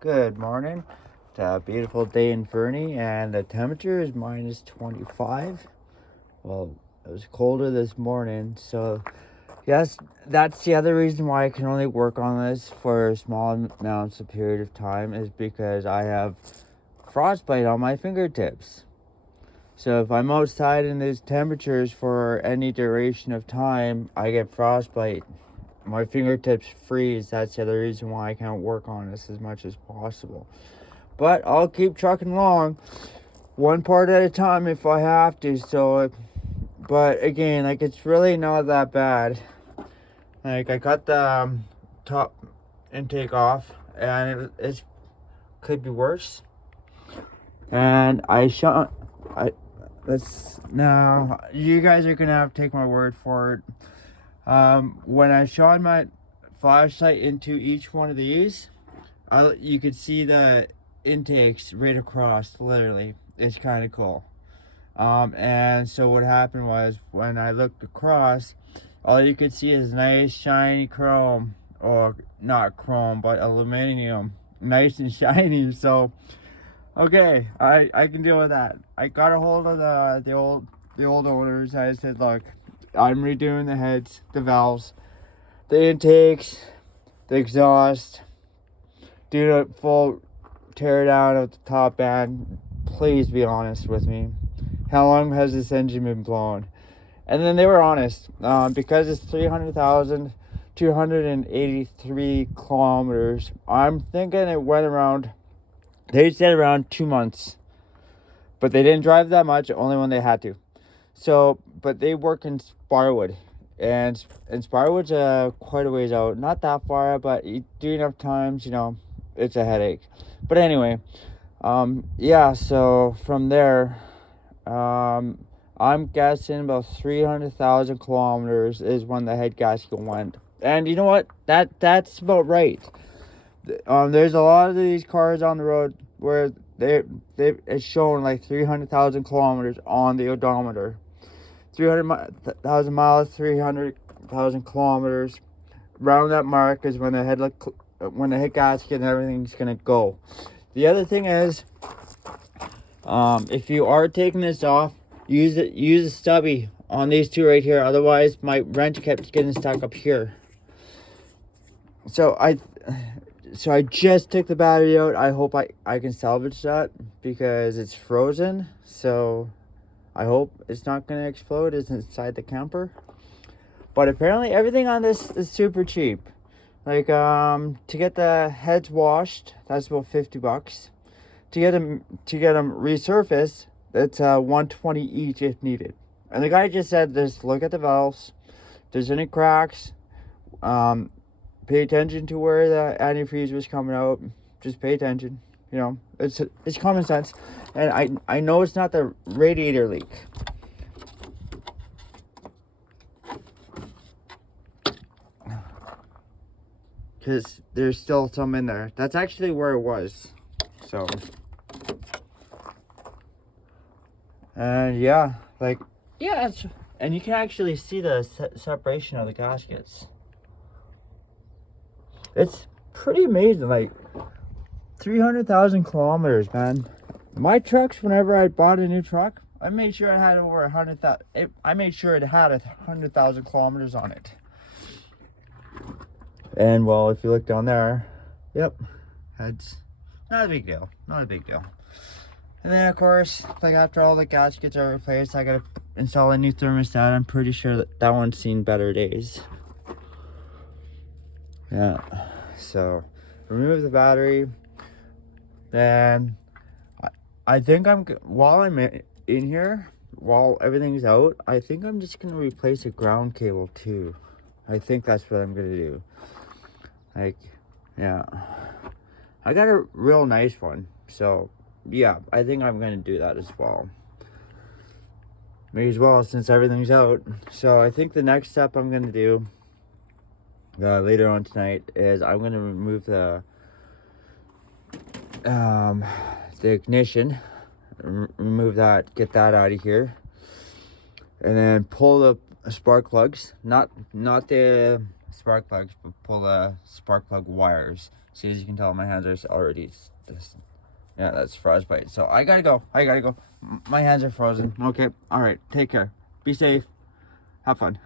Good morning. It's a beautiful day in Fernie, and the temperature is minus 25. Well, it was colder this morning, so yes, that's the other reason why I can only work on this for small amounts of period of time is because I have frostbite on my fingertips. So if I'm outside in these temperatures for any duration of time, I get frostbite. My fingertips freeze. That's the other reason why I can't work on this as much as possible. But I'll keep trucking along, one part at a time if I have to. But again, it's really not that bad. I cut the top intake off, and it could be worse. And let's now. You guys are gonna have to take my word for it. When I shone my flashlight into each one of these, you could see the intakes right across, literally. It's kind of cool. And so what happened was when I looked across, all you could see is nice shiny chrome, or not chrome, but aluminum, nice and shiny. So, okay, I can deal with that. I got a hold of the old owners. I said, look, I'm redoing the heads, the valves, the intakes, the exhaust, do a full tear down of the top end. Please be honest with me. How long has this engine been blown? And then they were honest. Because it's 300,283 kilometers, I'm thinking it went around, they said around 2 months. But they didn't drive that much, only when they had to. So, but they work in Sparwood. And Sparwood's quite a ways out. Not that far, but you do enough times, it's a headache. But anyway, yeah, so from there, I'm guessing about 300,000 kilometers is when the head gasket went. And you know what? That's about right. There's a lot of these cars on the road where it's showing like 300,000 kilometers on the odometer. 300,000 miles, 300,000 kilometers. Around that mark is when the head gasket and everything's gonna go. The other thing is, if you are taking this off, use a stubby on these two right here. Otherwise, my wrench kept getting stuck up here. So I just took the battery out. I hope I can salvage that because it's frozen. So I hope it's not gonna explode. It's inside the camper. But apparently everything on this is super cheap. To get the heads washed, that's about $50. To get them resurfaced, that's $120 each if needed. And the guy just said, just look at the valves. If there's any cracks, pay attention to where the antifreeze was coming out. Just pay attention. It's common sense. And I know it's not the radiator leak. Because there's still some in there. That's actually where it was. So, and yeah, and you can actually see the separation of the gaskets. It's pretty amazing. 300,000 kilometers, man. My trucks, whenever I bought a new truck, I made sure it had over 100,000. I made sure it had 100,000 kilometers on it. And well, if you look down there, yep, heads. Not a big deal. And then of course, after all the gaskets are replaced, I gotta install a new thermostat. I'm pretty sure that one's seen better days. Yeah. So remove the battery. Then I think while I'm in here, while everything's out, I think I'm just gonna replace a ground cable too. I think that's what I'm gonna do. Yeah. I got a real nice one, so yeah, I think I'm gonna do that as well. May as well, since everything's out. So I think the next step I'm gonna do later on tonight is I'm gonna remove the ignition, remove that, get that out of here, and then pull the spark plugs, not the spark plugs, but pull the spark plug wires. See, as you can tell, my hands are already, yeah, that's frostbite. So I gotta go. My hands are frozen. Okay, all right, take care. Be safe. Have fun.